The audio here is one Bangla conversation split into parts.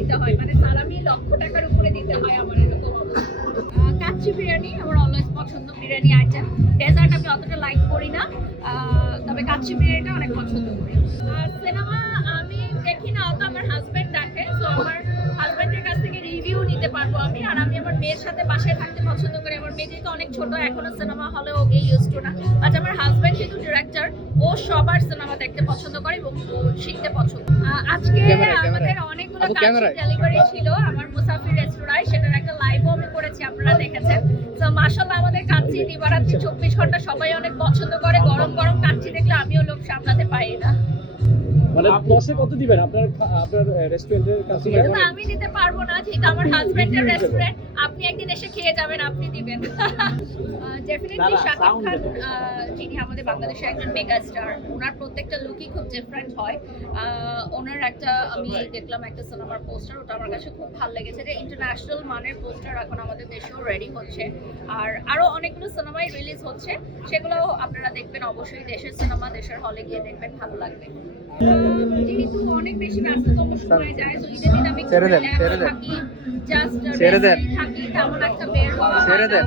দিতে হয়। মানে সালামি লক্ষ টাকার উপরে দিতে হয় আমার এরকম কাচ্চি বিরিয়ানি আমার অলওয়েজ পছন্দ বিরিয়ানি আইটেম ডেজার্ট আমি অতটা লাইক করি না। তবে কাচ্চি বিরিয়ানিটা অনেক পছন্দ করি। আর সিনেমা আমি দেখি না অত আমার হাজবেন্ড দেখে তো আমার হাজবেন্ডের কাছ থেকে রিভিউ নিতে পারব আমি। আর আমি আমার মেয়ের সাথে বাসায় থাকতে পছন্দ করি। আমার মেয়ে যেহেতু অনেক ছোট এখনও সিনেমা হলে ওকে ইউজ টু না। আচ্ছা আমার হাজবেন্ড যেহেতু ডিরেক্টর ও সবার সিনেমা দেখতে পছন্দ করে এবং শিখতে পছন্দ আজকে আমাদের। অনেকগুলো ডেলিভারি ছিল আমার মুসাফির রেস্তোরাঁয় সেটার একটা লাইভও আমি করেছি আপনারা দেখেছেন। তো মাশাল্লাহ আমাদের কাচ্চি দিবারাত্রি চব্বিশ ঘণ্টা সবাই অনেক পছন্দ করে গরম গরম কাচ্চি দেখলে আমিও লোক সামলাতে পারি না। মানে দশে কত দিবেন? আপনার আপনার রেস্টুরেন্টের কাছে আমি দিতে পারব না যেহেতু আমার হাজবেন্ডের রেস্টুরেন্ট আপনি একদিন এসে খেয়ে যাবেন আপনি দিবেন। ডেফিনেটলি শাকিব খান যিনি আমাদের বাংলাদেশের একজন মেগা স্টার ওনার প্রত্যেকটা লুকই খুব ডিফারেন্ট হয়। ওনার একটা আমি দেখলাম একটা সিনেমার পোস্টার ওটা আমার কাছে খুব ভালো লেগেছে যে ইন্টারন্যাশনাল মানের পোস্টার এখন আমাদের দেশেও রেডি হচ্ছে। আর আরও অনেকগুলো সিনেমাই রিলিজ হচ্ছে সেগুলো আপনারা দেখবেন অবশ্যই। দেশের সিনেমা দেশের হলে গিয়ে দেখবেন ভালো লাগবে। যেহেতু অনেক বেশি ব্যস্ততম সময় যায় তো ঈদের দিন আমি ছেড়ে দেন, ছেড়ে দেন। থাকি জাস্ট ছেড়ে দেন। থাকি। তেমন একটা বের হওয়া ছেড়ে দেন।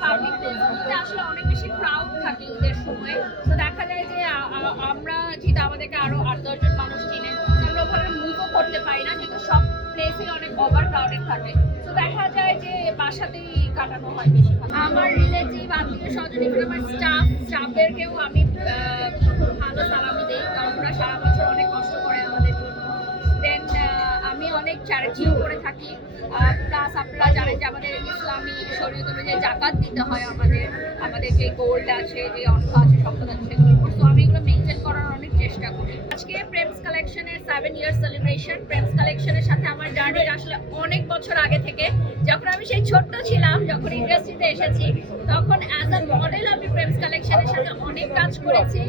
পাবলিক প্লেসগুলোতে আসলে অনেক বেশি ক্রাউড থাকে ঈদের সময়। তো দেখা যায় যে আ- আ- আমরা যেহেতু আমাদেরকে আরও আট দশজন মানুষ চিনে আমরা ওভাবে মুভও করতে পারি না যেহেতু সব প্লেসে অনেক ওভার ক্রাউডেড থাকে। তো দেখা যায় যে বাসাতেই কাটানো হয় বেশি আমার রিলেটিভ আত্মীয় স্বজন আমার স্টাফ স্টাফদেরকেও আমি ভালো সালামি চ্যারিটিও করে থাকি প্লাস আপনারা জানেন যে আমাদের ইসলামী শরীয়ত অনুযায়ী জাকাত দিতে হয় আমাদের আমাদের যে গোল্ড আছে, যে অর্থ আছে, সম্পদ আছে উপর। তো আমি এগুলো মেনটেন করার অনেক চেষ্টা করি। আজকে প্রেমস কালেকশনের সেভেন ইয়ার সেলিব্রেশন প্রেমস কালেকশনের সাথে আমার জার্নি আসলে অনেক বছর আগে থেকে। যখন আমি সেই ছোট্ট ছিলাম, যখন ইন্ডাস্ট্রিতে এসেছি, তখন অ্যাজ আ মডেল আমি প্রেমস কালেকশনের সাথে অনেক কাজ করেছি।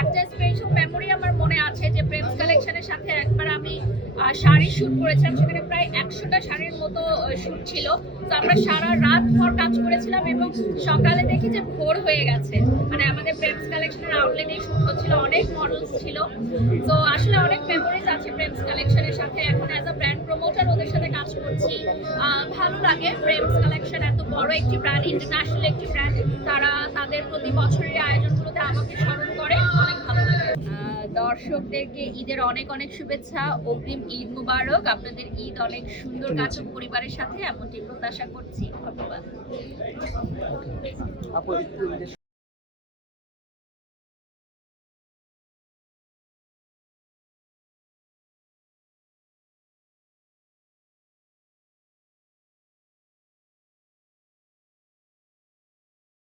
একটা স্পেশাল মেমোরি আমার মনে আছে যে প্রেমস কালেকশনের সাথে একবার শাড়ি শুট করেছিলাম, সেখানে প্রায় একশোটা শাড়ির মতো শুট ছিল। তো আমরা সারা রাত ভর কাজ করেছিলাম এবং সকালে দেখি যে ভোর হয়ে গেছে। মানে আমাদের প্রেমস কালেকশনের আউটলেটে শুট হচ্ছিল, অনেক মডেলস ছিল। তো আসলে অনেক মেমোরিজ আছে প্রেমস কালেকশনের সাথে। এখন অ্যাজ আ ব্র্যান্ড প্রমোটার ওদের সাথে কাজ করছি। ভালো লাগে প্রেমস কালেকশন এত বড় একটি ব্র্যান্ড ইন্টারন্যাশনাল একটি ব্র্যান্ড তারা তাদের প্রতি বছরের দর্শকদেরকে ঈদের অনেক অনেক শুভেচ্ছা অগ্রিম ঈদ মুবারক। আপনাদের ঈদ অনেক সুন্দর কাটুক পরিবারের সাথে এমনটি প্রত্যাশা করছি। ধন্যবাদ।